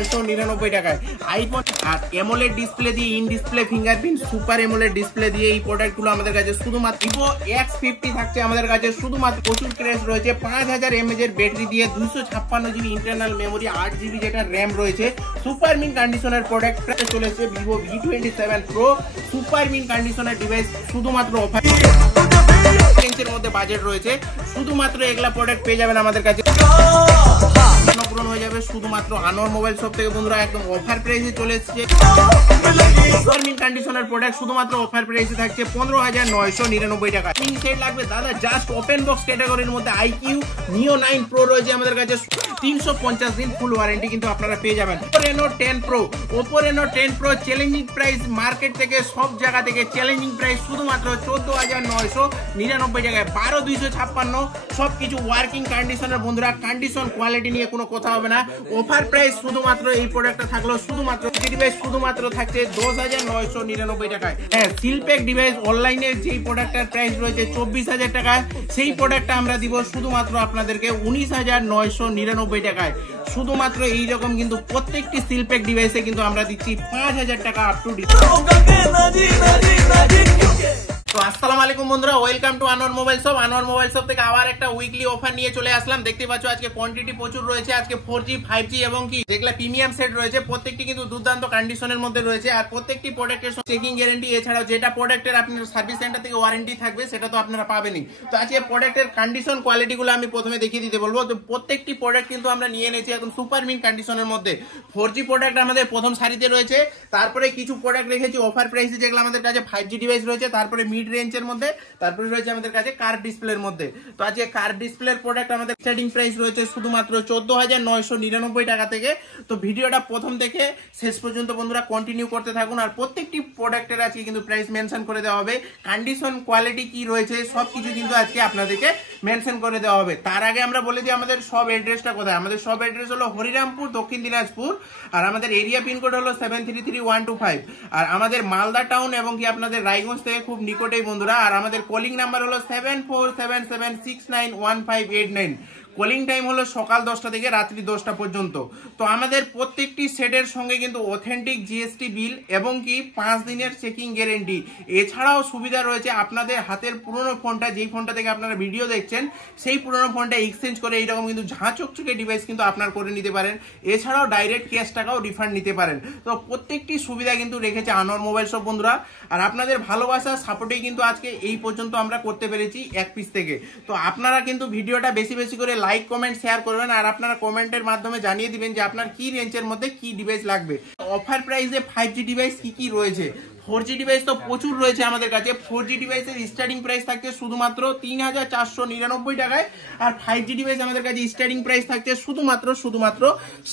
5999 টাকায় আইফোন আর AMOLED display দিয়ে in display fingerprint super AMOLED display দিয়ে এই প্রোডাক্টগুলো আমাদের কাছে শুধুমাত্র Vivo X50 থাকছে আমাদের কাছে শুধুমাত্র প্রচুর ক্রেজ রয়েছে 5000 mAh এর ব্যাটারি দিয়ে 256 জিবি ইন্টারনাল মেমোরি 8 জিবি যেটা র্যাম রয়েছে সুপার মিন কন্ডিশনের প্রোডাক্ট চলেছে Vivo V27 Pro super mint কন্ডিশনের ডিভাইস শুধুমাত্র অফার রেঞ্জের মধ্যে বাজেট রয়েছে শুধুমাত্র এগুলা প্রোডাক্ট পেয়ে যাবেন আমাদের কাছে পূরণ হয়ে যাবে শুধুমাত্র আনোয়ার মোবাইল শপ থেকে বন্ধুরা একদম অফার প্রাইসে চলে এসেছে সুপার মিন কন্ডিশনের প্রোডাক্ট শুধুমাত্র অফার প্রাইসে থাকছে 15999 টাকা তিন সেট লাগবে দাদা জাস্ট ওপেন বক্স ক্যাটাগরির মধ্যে IQ Neo 9 Pro রয়েছে আমাদের কাছে 350 দিন ফুল ওয়ারেন্টি কিন্তু আপনারা পেয়ে যাবেন Oppo Reno 10 Pro challenging price market থেকে সব জায়গা থেকে চ্যালেঞ্জিং প্রাইস শুধুমাত্র 14999 টাকায় 12256 সবকিছু ওয়ার্কিং কন্ডিশনের বন্ধুরা কন্ডিশন কোয়ালিটি নিয়ে কোনো কথা হবে না অফার প্রাইস শুধুমাত্র এই প্রোডাক্টটা থাকলো শুধুমাত্র ডিভাইস শুধুমাত্র থাকছে 10999 টাকায় হ্যাঁ সিলপ্যাক ডিভাইস অনলাইনে যেই প্রোডাক্টটার প্রাইস রয়েছে 24000 টাকায় সেই প্রোডাক্টটা আমরা দিব শুধুমাত্র আপনাদেরকে 19999 টাকায় শুধুমাত্র এই রকম কিন্তু প্রত্যেকটি সিলপ্যাক ডিভাইসে কিন্তু আমরা দিচ্ছি 5000 টাকা আপ টু ডিসকাউন্ট তো আসসালামু আলাইকুম বন্ধুরা welcome to Anwar mobile shop থেকে আবার একটা উইকলি অফার নিয়ে চলে আসলাম দেখতে পাচ্ছ আজকে কোয়ান্টিটি প্রচুর রয়েছে আজকে 4G 5G এবং কি যেগুলা প্রিমিয়াম সেট রয়েছে প্রত্যেকটি কিন্তু দুর্দান্ত কন্ডিশনের মধ্যে রয়েছে আর প্রত্যেকটি প্রোডাক্টের চেকিং গ্যারান্টি এছাড়াও যেটা প্রোডাক্টের আপনার সার্ভিস সেন্টার থেকে ওয়ারেন্টি থাকবে সেটা তো আপনারা পাবেনই তো আজকে প্রোডাক্টের কন্ডিশন কোয়ালিটি গুলো আমি প্রথমে দেখিয়ে দিতে বলবো তো প্রত্যেকটি প্রোডাক্ট কিন্তু আমরা নিয়ে এনেছি একদম সুপার মিন কন্ডিশনের মধ্যে 4G প্রোডাক্ট আমাদের প্রথম সারিতে রয়েছে তারপরে কিছু প্রোডাক্ট রেখেছি অফার প্রাইসে যেগুলো আমাদের কাছে 5G ডিভাইস রয়েছে তারপরে মিড রেঞ্জের মধ্যে তারপরে রয়েছে আমাদের কাছে কার্ভ ডিসপ্লের মধ্যে তো আজকে কার্ভ ডিসপ্লের প্রোডাক্ট আমাদের স্টার্টিং প্রাইস রয়েছে শুধুমাত্র 14999 টাকা থেকে তো ভিডিওটা প্রথম থেকে শেষ পর্যন্ত বন্ধুরা কন্টিনিউ করতে থাকুন আর প্রত্যেকটি প্রোডাক্টের আজকে কিন্তু প্রাইস মেনশন করে দেওয়া হবে কন্ডিশন কোয়ালিটি কি রয়েছে সবকিছু কিন্তু আজকে আপনাদেরকে মেনশন করে দেওয়া হবে তার আগে আমরা বলে দিই আমাদের সব অ্যাড্রেসটা কোথায় আমাদের সব অ্যাড্রেস হলো হরিরামপুর দক্ষিণ দিনাজপুর আর আমাদের এরিয়া পিনকোড হলো 733125 আর আমাদের মালদা টাউন এবং কি আপনাদের রায়গঞ্জ থেকে খুব নিকটেই বন্ধুরা আর আমাদের কলিং নাম্বার হলো 7477691589 কলিং টাইম হলো সকাল 10টা থেকে রাত্রি 10টা পর্যন্ত তো আমাদের প্রত্যেকটি সেটের সঙ্গে কিন্তু অথেন্টিক জিএসটি বিল এবং কি 5 দিনের চেকিং গ্যারেন্টি এছাড়াও সুবিধা রয়েছে আপনাদের হাতের পুরনো ফোনটা যেই ফোনটা থেকে আপনারা ভিডিও দেখছেন সেই পুরনো ফোনটা এক্সচেঞ্জ করে এইরকম কিন্তু ঝাঁ চকচকে ডিভাইস কিন্তু আপনার করে নিতে পারেন এছাড়াও ডাইরেক্ট ক্যাশ টাকাও রিফান্ড নিতে পারেন তো প্রত্যেকটি সুবিধা কিন্তু রেখেছে আনোয়ার মোবাইল শপ বন্ধুরা আর আপনাদের ভালোবাসা সাপোর্টেই কিন্তু আজকে এই পর্যন্ত আমরা করতে পেরেছি এক পিস থেকে তো আপনারা কিন্তু ভিডিওটা বেশি বেশি করে লাইক কমেন্ট শেয়ার করবেন আর আপনারা কমেন্টের মাধ্যমে জানিয়ে দিবেন যে আপনার কি রেঞ্জের মধ্যে কি ডিভাইস লাগবে অফার প্রাইসে 5G ডিভাইস কি কি রয়েছে 4G ডিভাইস তো প্রচুর রয়েছে আমাদের কাছে 4G ডিভাইসের স্টার্টিং প্রাইস থাকছে শুধুমাত্র 3499 টাকায় আর 5G ডিভাইস আমাদের কাছে স্টার্টিং প্রাইস থাকছে শুধুমাত্র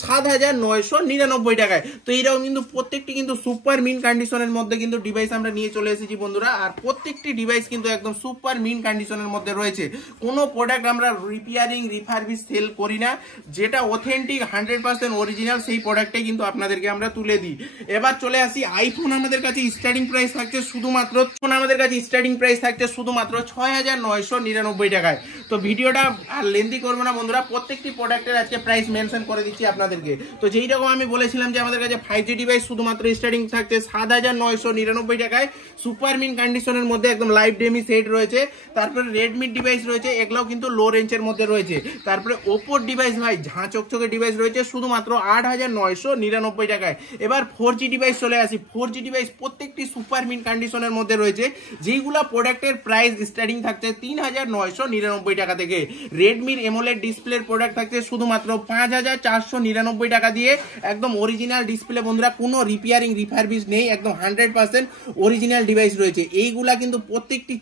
7999 টাকায় তো এইরকম কিন্তু প্রত্যেকটি কিন্তু সুপার মিন কন্ডিশনের মধ্যে কিন্তু ডিভাইস আমরা নিয়ে চলে এসেছি বন্ধুরা আর প্রত্যেকটি ডিভাইস কিন্তু একদম সুপার মিন কন্ডিশনের মধ্যে রয়েছে কোনো প্রোডাক্ট আমরা রিপেয়ারিং রিফারবিশ সেল করি না যেটা অথেন্টিক 100% অরিজিনাল সেই প্রোডাক্টটাই কিন্তু আপনাদেরকে আমরা তুলে দিই এবার চলে আসি আইফোন আমাদের কাছে স্টার্টিং প্রাইস থাকছে শুধুমাত্র আমাদের কাছে স্টার্টিং প্রাইস থাকছে শুধুমাত্র 6999 টাকায় তো ভিডিওটা আর লেন্দি করবো না বন্ধুরা প্রত্যেকটি প্রোডাক্টের আজকে প্রাইস মেনশন করে দিচ্ছি আপনাদেরকে তো যেই রকম আমি বলেছিলাম যে আমাদের কাছে 5G ডিভাইস শুধুমাত্র স্টার্টিং থাকছে 7999 টাকায় সুপার মিন কন্ডিশনের মধ্যে একদম লাইভ ডেমি সেট রয়েছে তারপরে রেডমি ডিভাইস রয়েছে এগুলোও কিন্তু লো রেঞ্জের মধ্যে রয়েছে তারপরে ওপোর ডিভাইস ভাই ঝাঁ চকচকে ডিভাইস রয়েছে শুধুমাত্র 8999 টাকায় এবার 4G ডিভাইস চলে আসি 4G ডিভাইস প্রত্যেকটি সুপার মিন কন্ডিশনের মধ্যে রয়েছে যেগুলা প্রোডাক্টের প্রাইস স্টার্টিং থাকছে 3999 টাকা থেকে রেডমির এমোলেড ডিসপ্লের প্রোডাক্ট থাকছে শুধুমাত্র 5499 টাকা দিয়ে একদম অরিজিনাল ডিসপ্লে বন্ধুরা কোনো রিপেয়ারিং রিফারবিশ নেই একদম 100% অরিজিনাল ডিভাইস রয়েছে এইগুলা কিন্তু প্রত্যেকটি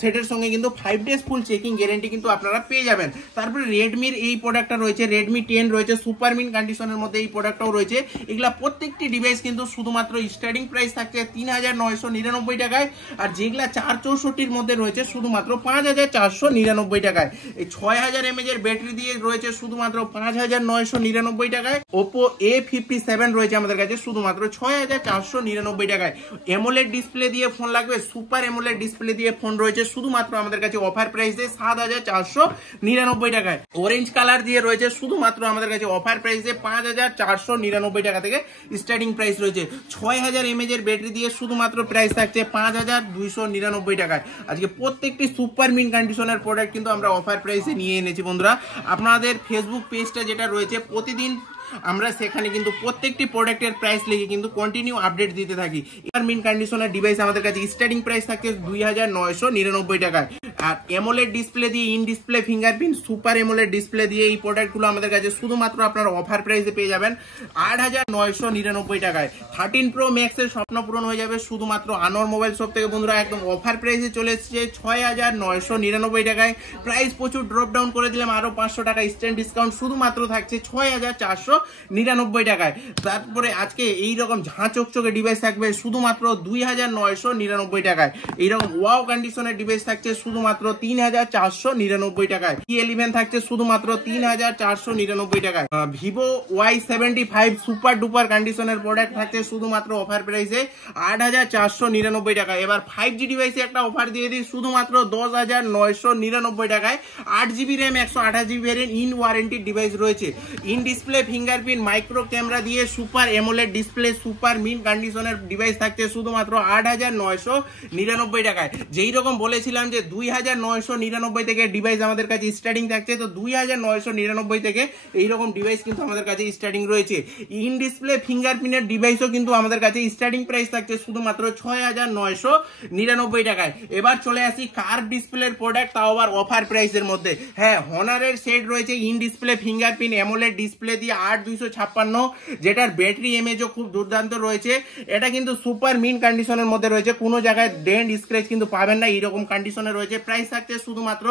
সেটের সঙ্গে কিন্তু 5 ডেজ ফুল চেকিং গ্যারান্টি কিন্তু আপনারা পেয়ে যাবেন তারপরে রেডমির এই প্রোডাক্টটা রয়েছে রেডমি 10 রয়েছে সুপার মিন কন্ডিশনের মধ্যে এই প্রোডাক্টটাও রয়েছে এগুলা প্রত্যেকটি ডিভাইস কিন্তু শুধুমাত্র স্টার্টিং প্রাইস থাকছে 3999 টাকায় আর যেগুলা 464 মধ্যে রয়েছে শুধুমাত্র 5499 টাকায়। এই 6000 mAh এর ব্যাটারি দিয়ে রয়েছে শুধুমাত্র 5999 টাকায়। Oppo A57 রয়েছে আমাদের কাছে শুধুমাত্র 6499 টাকায়। এমোলেড ডিসপ্লে দিয়ে ফোন লাগবে, সুপার এমোলেড ডিসপ্লে দিয়ে ফোন রয়েছে শুধুমাত্র আমাদের কাছে অফার প্রাইসে 7499 টাকায়। অরেঞ্জ কালার দিয়ে রয়েছে শুধুমাত্র আমাদের কাছে অফার প্রাইসে 5499 টাকা থেকে স্টার্টিং প্রাইস রয়েছে। 6000 mAh এর ব্যাটারি দিয়ে শুধুমাত্র প্রাইস থাকছে 5299 টাকায়। আজকে প্রত্যেকটি সুপার মিন কন্ডিশনের প্রোডাক্ট কিন্তু আমরা অফার প্রাইসে নিয়ে এনেছি বন্ধুরা। আপনাদের ফেসবুক পেজটা যেটা রয়েছে প্রতিদিন আমরা সেখানে কিন্তু প্রত্যেকটি প্রোডাক্টের প্রাইস লিখে কিন্তু কন্টিনিউ আপডেট দিতে থাকি। এবার মিন কন্ডিশনের ডিভাইস আমাদের কাছে স্টার্টিং প্রাইস থাকে 2999 টাকায়। আর এমোলেড ডিসপ্লে দিয়ে in display fingerprint super AMOLED display দিয়ে এই প্রোডাক্টগুলো আমাদের কাছে শুধুমাত্র আপনারা অফার প্রাইসে পেয়ে যাবেন 8999 টাকায়। 13 Pro Max এর স্বপ্ন পূরণ হয়ে যাবে শুধুমাত্র আনোয়ার মোবাইল শপ থেকে বন্ধুরা। একদম অফার প্রাইসে চলে এসেছে 6999 টাকায়। প্রাইস প্রচুর ড্রপ ডাউন করে দিলাম, আরো 500 টাকা ইনস্ট্যান্ট ডিসকাউন্ট শুধুমাত্র থাকছে 6499 টাকায়। তারপরে আজকে এইরকম ঝাঁ চকচকে ডিভাইস থাকবে শুধুমাত্র 2999 টাকায়। এইরকম ওয়াও কন্ডিশনের ডিভাইস থাকছে শুধুমাত্র 3499 টাকায়। E11 থাকছে শুধুমাত্র 3499 টাকায়। ভিভো Y75 সুপার ডুপার কন্ডিশনের প্রোডাক্ট থাকছে শুধুমাত্র অফার প্রাইসে 8499 টাকায়। এবার 5G ডিভাইসে একটা অফার দিয়ে দিই শুধুমাত্র 10999 টাকায়। 8GB RAM 128GB variant in warranty device রয়েছে। In display fingerprint micro camera দিয়ে super AMOLED display super mint কন্ডিশনের ডিভাইস থাকছে শুধুমাত্র 8999 টাকায়। যেই রকম বলেছিলাম যে 2999 থেকে ডিভাইস আমাদের কাছে স্টার্টিং থাকছে, তো 2999 থেকে এইরকম ডিভাইস কিন্তু আমাদের কাছে স্টার্টিং রয়েছে। ইন ডিসপ্লে ফিঙ্গারপ্রিন্টের ডিভাইসও কিন্তু আমাদের কাছে স্টার্টিং প্রাইস থাকছে শুধুমাত্র 6999 টাকায়। এবার চলে আসি কার্ভ ডিসপ্লের প্রোডাক্ট, তাও আবার অফার প্রাইসের মধ্যে। হ্যাঁ, হনারের সেট রয়েছে in display fingerprint AMOLED display দিয়ে 8256, যেটার ব্যাটারি এমএজও খুব দুর্দান্ত রয়েছে। এটা কিন্তু সুপার মিন কন্ডিশনের মধ্যে রয়েছে, কোনো জায়গায় ডেন্ট স্ক্র্যাচ কিন্তু পাবেন না, এইরকম কন্ডিশনে রয়েছে। প্রাইস থাকছে শুধুমাত্র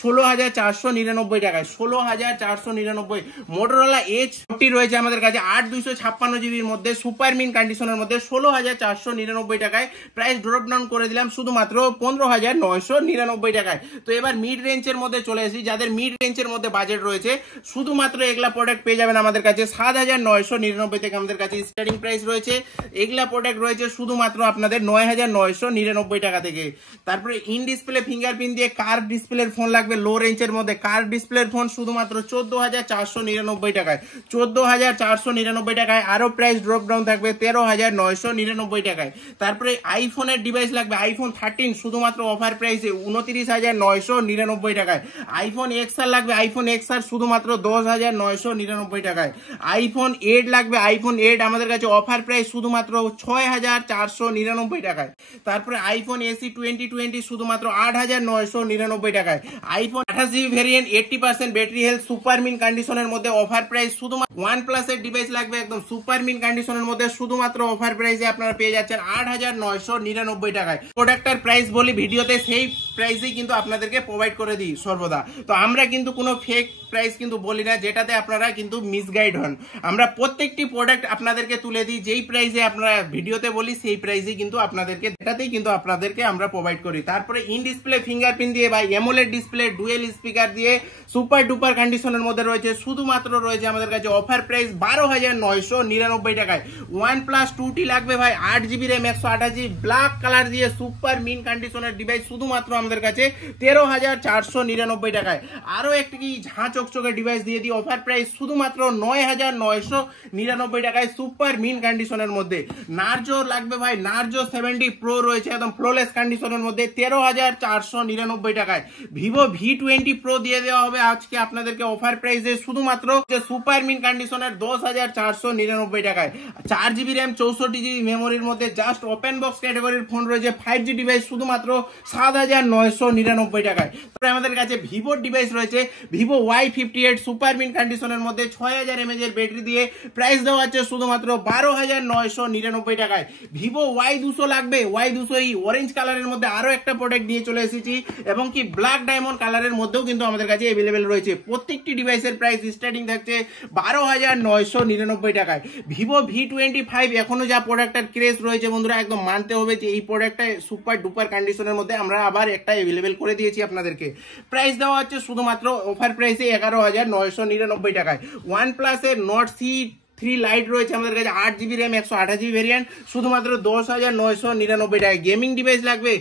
16499 টাকায়। 16499। মোটরোলা H40 রয়েছে আমাদের কাছে 8256GB মধ্যে সুপার মিন কন্ডিশনের মধ্যে 16499 টাকায়। প্রাইস ড্রপ ডাউন করে দিলাম শুধুমাত্র 15999 টাকায়। তো এবার মিড রেঞ্জের মধ্যে চলে আসি, যাদের মিড রেঞ্জের মধ্যে বাজেট রয়েছে শুধুমাত্র এগুলা প্রোডাক্ট পেয়ে যাবেন আমাদের কাছে 7999 থেকে আমাদের কাছে স্টার্টিং প্রাইস রয়েছে। এগুলা প্রোডাক্ট রয়েছে শুধুমাত্র আপনাদের 9999 টাকা থেকে। তারপরে ইন ডিসপ্লে ফিঙ্গারপ্রিন্ট দিয়ে কার্ভ ডিসপ্লের ফোন লাগবে লো রেঞ্জের মধ্যে। কার্ভ ডিসপ্লের ফোন শুধুমাত্র 14499 টাকায়। 14499 টাকায়। আরো প্রাইস ড্রপ ডাউন থাকবে 13999 টাকায়। তারপরে আইফোনের ডিভাইস লাগবে আইফোন 13 শুধুমাত্র অফার প্রাইসে 29999 টাকায়। আইফোন XR লাগবে আইফোন XR শুধুমাত্র 10999 টাকায়। আইফোন 8 লাগবে আইফোন 8 আমাদের কাছে অফার প্রাইস শুধুমাত্র 6499 টাকায়। তারপরে আইফোন SE 2020 শুধুমাত্র 8999 টাকায়। IPhone 28GB variant 80% battery health super mint কন্ডিশনের মধ্যে অফার প্রাইস শুধুমাত্র। OnePlus এর ডিভাইস লাগবে একদম সুপার মিন কন্ডিশনের মধ্যে শুধুমাত্র অফার প্রাইসে আপনারা পেয়ে যাচ্ছেন 8999 টাকায়। প্রোডাক্টের প্রাইস বলি ভিডিওতে, সেই প্রাইসেই কিন্তু আপনাদেরকে প্রোভাইড করে দিই সর্বদা। তো আমরা কিন্তু কোনো ফেক প্রাইস কিন্তু বলি না, যেটাতে আপনারা কিন্তু মিসগাইড হন। আমরা প্রত্যেকটি প্রোডাক্ট আপনাদেরকে তুলে দিই, যেই প্রাইসে আপনারা ভিডিওতে বলি সেই প্রাইসেই কিন্তু আপনাদেরকে, এটাতেই কিন্তু আপনাদেরকে আমরা প্রোভাইড করি। তারপরে ইন ডিসপ্লে ফিঙ্গারপ্রিন্ট দিয়ে বা এমোলেড ডিসপ্লে ডুয়েল স্পিকার দিয়ে সুপার ডুপার কন্ডিশনের মধ্যে রয়েছে শুধুমাত্র রয়েছে আমাদের কাছে অফার প্রাইস 12999 টাকায়। OnePlus 2T লাগবে ভাই 8GB RAM 128GB black colour দিয়ে সুপার মিন কন্ডিশনের ডিভাইস শুধুমাত্র আমাদের কাছে 13499 টাকায়। আরো একটি ঝাঁ চকচকে ডিভাইস দিয়ে দিই অফার প্রাইস শুধুমাত্র 9999 টাকায় সুপার মিন কন্ডিশনের মধ্যে। নার্জো লাগবে ভাই নার্জো 70 Pro রয়েছে একদম ফ্লোলেস কন্ডিশনের মধ্যে 13499 টাকায়। ভিভো V20 Pro দিয়ে দেওয়া হবে আজকে আপনাদেরকে অফার প্রাইসে শুধুমাত্র সুপার মিন কন্ডিশনের 10499 টাকায়। 4GB RAM 64GB মেমোরির মধ্যে জাস্ট ওপেন বক্স ক্যাটাগরির ফোন রয়েছে 5G ডিভাইস শুধুমাত্র 7999 টাকায়। তারপরে আমাদের কাছে ভিভোর ডিভাইস রয়েছে ভিভো Y58 সুপার মিন কন্ডিশনের মধ্যে 6000 mAh এর ব্যাটারি দিয়ে, প্রাইস দেওয়া হচ্ছে শুধুমাত্র 12,999 টাকায়। ভিভো Y200 লাগবে, Y200 এই অরেঞ্জ কালারের মধ্যে আরো একটা প্রোডাক্ট নিয়ে চলে এসেছি, এবং কি ব্ল্যাক ডায়মন্ড কালারের মধ্যেও কিন্তু আমাদের কাছে অ্যাভেলেবেল রয়েছে। প্রত্যেকটি ডিভাইসের প্রাইস স্টার্টিং থাকছে 12,999 টাকায়। ভিভো V25 এখনো যা প্রোডাক্টের ক্রেজ রয়েছে বন্ধুরা, একদম মানতে হবে যে এই প্রোডাক্টটা সুপার ডুপার কন্ডিশনের মধ্যে আমরা আবার একটা অ্যাভেলেবেল করে দিয়েছি আপনাদেরকে। প্রাইস দেওয়া হচ্ছে শুধুমাত্র অফার প্রাইসে 11,999 টাকায়। OnePlus এর Nord C3 লাইট রয়েছে আমাদের কাছে, 8GB র্যাম, 128GB ভেরিয়েন্ট, শুধুমাত্র 10,999 টাকায়। গেমিং ডিভাইস লাগবে,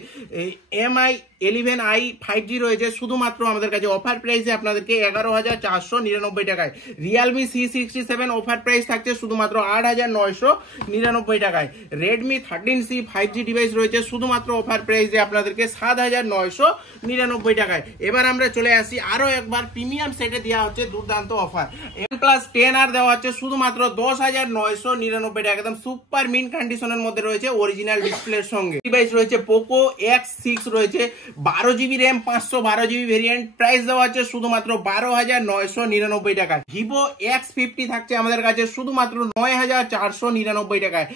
MI 11i 5G রয়েছে, শুধুমাত্র আমাদের কাছে অফার প্রাইসে আপনাদেরকে 11,499 টাকায়। রিয়েলমি C67 অফার প্রাইস থাকছে শুধুমাত্র 8,999 টাকায়। রেডমি 13C 5G ডিভাইস রয়েছে, শুধুমাত্র অফার প্রাইসে আপনাদেরকে 7,999 টাকায়। এবার আমরা চলে আসি আরো একবার প্রিমিয়াম সেটে দেওয়া হচ্ছে দুর্দান্ত অফার। OnePlus 10R দেওয়া হচ্ছে শুধুমাত্র 10,999 টাকা, একদম সুপার মিন কন্ডিশনের মধ্যে রয়েছে, অরিজিনাল ডিসপ্লের সঙ্গে। ডিভাইস রয়েছে পোকো X6 রয়েছে, 12GB RAM, 512GB variant, price দেওয়া হচ্ছে শুধুমাত্র 12,999 টাকায়। ভিভো X50 থাকছে আমাদের কাছে শুধুমাত্র 9,499 টাকায়।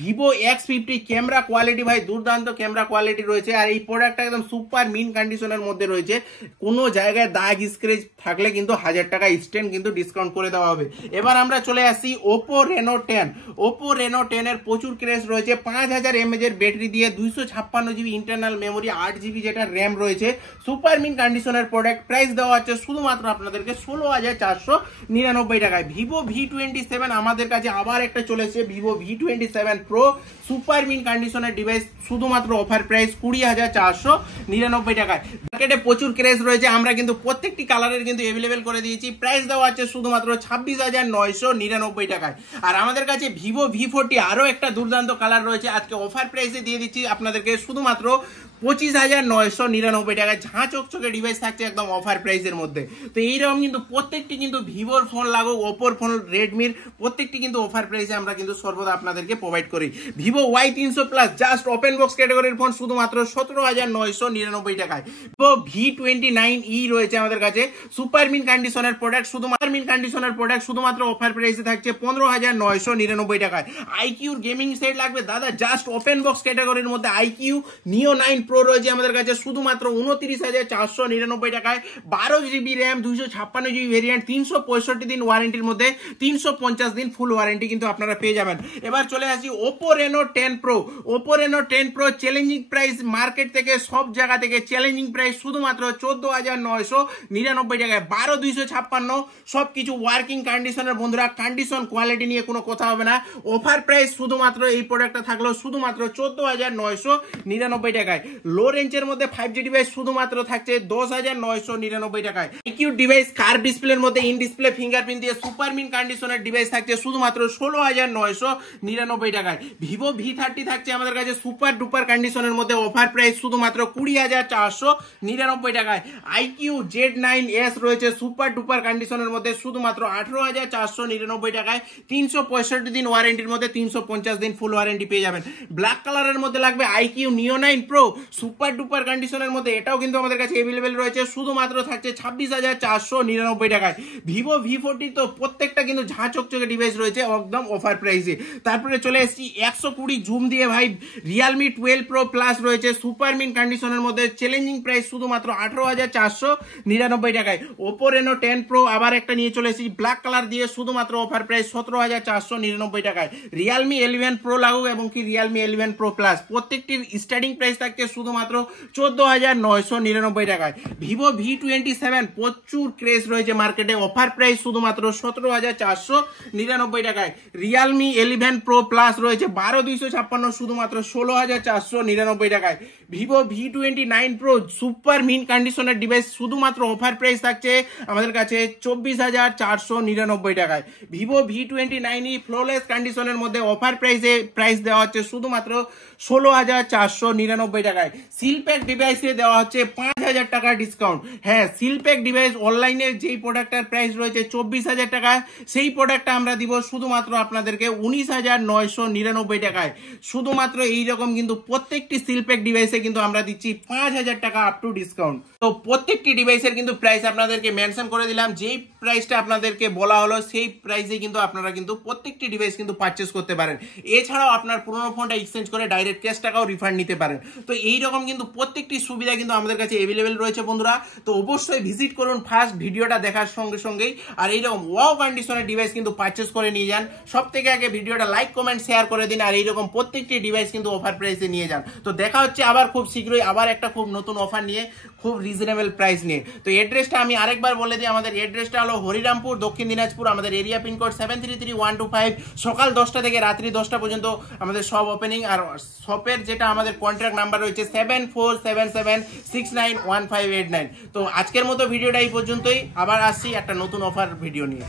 ভিভো X50 ক্যামেরা কোয়ালিটি ভাই দুর্দান্ত ক্যামেরা কোয়ালিটি রয়েছে, আর এই প্রোডাক্টটা একদম সুপার মিন কন্ডিশনের মধ্যে রয়েছে। কোনো জায়গায় দাগ স্ক্র্যাচ থাকলে কিন্তু 1000 টাকা ইনস্ট্যান্ট কিন্তু ডিসকাউন্ট করে দেওয়া হবে। এবার আমরা চলে আসি Oppo Reno 10। Oppo Reno 10 এর প্রচুর ক্রেজ রয়েছে, 5000 mAh এর ব্যাটারি দিয়ে, 256GB ইন্টারনাল মেমোরি, 8GB যেটা র্যাম রয়েছে, সুপার মিন কন্ডিশনের প্রোডাক্ট। প্রাইস দেওয়া হচ্ছে শুধুমাত্র আপনাদেরকে 16,499 টাকায়। ভিভো V27 আমাদের কাছে আবার একটা চলেছে, Vivo V27 Pro super mint কন্ডিশনের ডিভাইস, শুধুমাত্র অফার প্রাইস 20,499 টাকায়। মার্কেটে প্রচুর ক্রেজ রয়েছে, আমরা কিন্তু প্রত্যেকটি কালারের কিন্তু অ্যাভেলেবেল করে দিয়েছি। প্রাইস দেওয়া হচ্ছে শুধুমাত্র 26,999 টাকায়। আর আমাদের কাছে ভিভো V40 আরো একটা দুর্দান্ত কালার রয়েছে, আজকে অফার প্রাইসে দিয়ে দিচ্ছি আপনাদেরকে শুধুমাত্র 25,999 টাকায়। ঝাঁ চকচকে ডিভাইস থাকছে একদম অফার প্রাইসের মধ্যে। তো এইরকম কিন্তু প্রত্যেকটি কিন্তু ভিভোর ফোন লাগুক, ওপোর ফোন, রেডমির, প্রত্যেকটি কিন্তু অফার প্রাইসে আমরা কিন্তু সর্বদা আপনাদেরকে প্রোভাইড করি। Vivo Y300 plus just open box ক্যাটাগরির ফোন শুধুমাত্র 17,999 টাকায়। ভিভো V29e রয়েছে আমাদের কাছে, সুপার মিন কন্ডিশনের প্রোডাক্ট, শুধুমাত্র অফার প্রাইসে থাকছে 15,999 টাকায়। আইকিউর গেমিং সেট লাগবে দাদা, জাস্ট ওপেন বক্স ক্যাটাগরির মধ্যে আইকিউ Neo 9 Pro রয়েছে আমাদের কাছে, শুধুমাত্র 29,499 টাকায়। 12GB র্যাম, 256GB ভেরিয়েন্ট, 365 দিন ওয়ারেন্টির মধ্যে, 350 দিন ফুল ওয়ারেন্টি কিন্তু আপনারা পেয়ে যাবেন। এবার চলে আসি Oppo Reno 10 Pro। Oppo Reno 10 Pro challenging price, market থেকে সব জায়গা থেকে চ্যালেঞ্জিং প্রাইস শুধুমাত্র 14,999 টাকায়। 12,256 সবকিছু ওয়ার্কিং কন্ডিশনের বন্ধুরা, কন্ডিশন কোয়ালিটি নিয়ে কোনো কথা হবে না। অফার প্রাইস শুধুমাত্র এই প্রোডাক্টটা থাকলো শুধুমাত্র 14,999 টাকায়। লো রেঞ্জের মধ্যে 5G ডিভাইস শুধুমাত্র থাকছে 10,999 টাকায়। ইকিউ ডিভাইস কার্ভ ডিসপ্লের মধ্যে ইন ডিসপ্লে ফিঙ্গারপ্রিন্ট দিয়ে সুপার মিন কন্ডিশনের ডিভাইস থাকছে শুধুমাত্র 16,999 টাকায়। ভিভো V30 থাকছে আমাদের কাছে সুপার ডুপার কন্ডিশনের মধ্যে, অফার প্রাইস শুধুমাত্র 20,499 টাকায়। IQ Z9S রয়েছে সুপার ডুপার কন্ডিশনের মধ্যে, শুধুমাত্র 18,499 টাকায়। 365 দিন ওয়ারেন্টির মধ্যে, 350 দিন ফুল ওয়ারেন্টি পেয়ে যাবেন। ব্ল্যাক কালারের মধ্যে লাগবে IQ Neo 9 Pro super duper কন্ডিশনের মধ্যে, এটাও কিন্তু আমাদের কাছে অ্যাভেলেবেল রয়েছে, শুধুমাত্র থাকছে 26,499 টাকায়। ভিভো V40 তো প্রত্যেকটা কিন্তু ঝাঁ চকচকে ডিভাইস রয়েছে একদম অফার প্রাইসে। তারপরে চলে এসেছি 120 জুম দিয়ে ভাই, রিয়েলমি 12 Pro Plus রয়েছে সুপার মিন কন্ডিশনের মধ্যে, চ্যালেঞ্জিং প্রাইস শুধুমাত্র 18,499 টাকায়। Oppo Reno 10 Pro আবার একটা নিয়ে চলে এসেছি ব্ল্যাক কালার দিয়ে, শুধুমাত্র অফার প্রাইস 17,499 টাকায়। রিয়েলমি 11 Pro লাগুক এবং কি রিয়েলমি 11 Pro Plus প্রত্যেকটির স্টার্টিং প্রাইস থাকছে শুধুমাত্র 14,999 টাকায়। ভিভো V27 প্রচুর ক্রেজ রয়েছে মার্কেটে, অফার প্রাইস শুধুমাত্র 17,499 টাকায়। রিয়েলমি 11 Pro Plus রয়েছে 12,256 শুধুমাত্র 16,499 টাকায়। Vivo V29 Pro super mint কন্ডিশনের ডিভাইস, শুধুমাত্র অফার প্রাইস থাকছে আমাদের কাছে 24,499 টাকায়। ভিভো V29e ফ্লোলেস কন্ডিশনের মধ্যে অফার প্রাইস দেওয়া হচ্ছে শুধুমাত্র 16,499 টাকায়। সিলপ্যাক ডিভাইসে দেওয়া হচ্ছে 5,000 টাকা ডিসকাউন্ট। হ্যাঁ, সিলপ্যাক ডিভাইস অনলাইনের যেই প্রোডাক্টটার প্রাইস রয়েছে 24,000 টাকা, সেই প্রোডাক্টটা আমরা দিব শুধুমাত্র আপনাদেরকে 19,999 টাকায়। শুধুমাত্র এইরকম কিন্তু প্রত্যেকটি সিলপ্যাক ডিভাইসে কিন্তু আমরা দিচ্ছি 5,000 টাকা আপ টু ডিসকাউন্ট। তো প্রত্যেকটি ডিভাইসের কিন্তু প্রাইস আপনাদেরকে মেনশন করে দিলাম, যেই প্রাইসটা আপনাদেরকে বলা হলো সেই প্রাইসে কিন্তু আপনারা কিন্তু প্রত্যেকটি ডিভাইস কিন্তু পারচেস করতে পারেন। এছাড়াও আপনার পুরোনো ফোনটা এক্সচেঞ্জ করে ডাইরেক্ট ক্যাশ টাকাও রিফান্ড নিতে পারেন। তো এইরকম কিন্তু প্রত্যেকটি সুবিধা কিন্তু আমাদের কাছে অ্যাভেলেবেল রয়েছে বন্ধুরা। তো অবশ্যই ভিজিট করুন ফার্স্ট ভিডিওটা দেখার সঙ্গে সঙ্গেই, আর এইরকম ওয়াও কন্ডিশনের ডিভাইস কিন্তু পারচেস করে নিয়ে যান। সব থেকে আগে ভিডিওটা লাইক কমেন্ট শেয়ার করে দিন, আর এইরকম প্রত্যেকটি ডিভাইস কিন্তু অফার প্রাইসে নিয়ে যান। তো দেখা হচ্ছে আবার খুব শীঘ্রই আবার একটা খুব নতুন অফার নিয়ে, খুব রিজনেবল প্রাইস নিয়ে। তো অ্যাড্রেসটা আমি আরেকবার বলে দিই, আমাদের অ্যাড্রেসটা হলো হরিরামপুর, দক্ষিণ দিনাজপুর। আমাদের এরিয়া পিনকোড 733125। সকাল 10টা থেকে রাত্রি 10টা পর্যন্ত আমাদের শপ ওপেনিং। আর শপের যেটা আমাদের কন্ট্যাক্ট নাম্বার রয়েছে 7477691589। তো আজকের মতো ভিডিওটা এই পর্যন্তই, আবার আসছি একটা নতুন অফার ভিডিও নিয়ে।